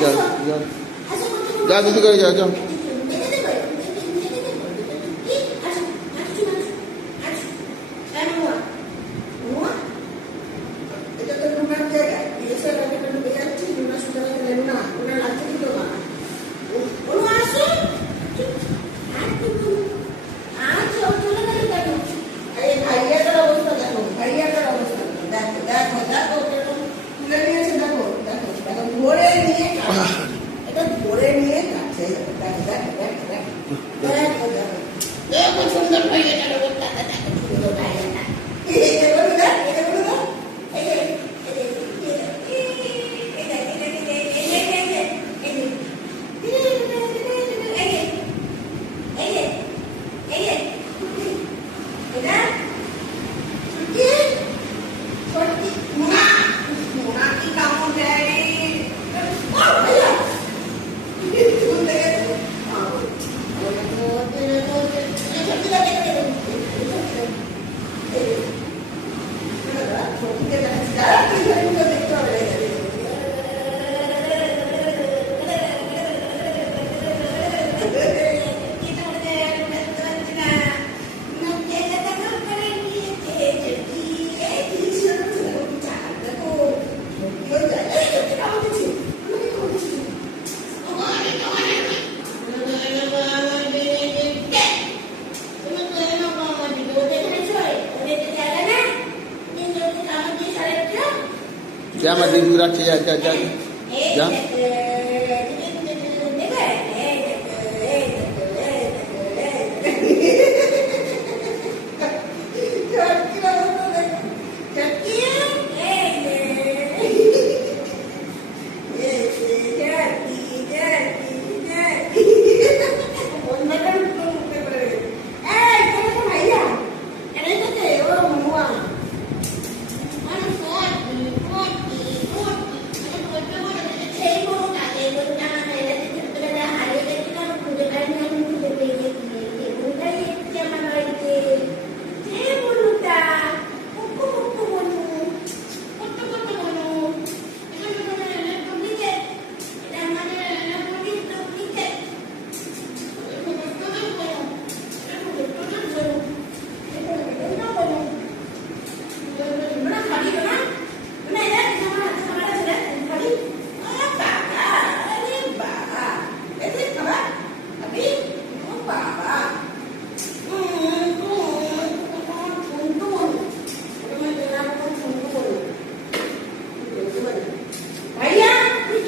যা যা যা দিদি করে যা যা এটা তো জায়গা দেখো দেখো দেখো দেখো দেখো দেখো সুন্দর হয়ে গেল जा मैं दीदी रखिए जा जा जा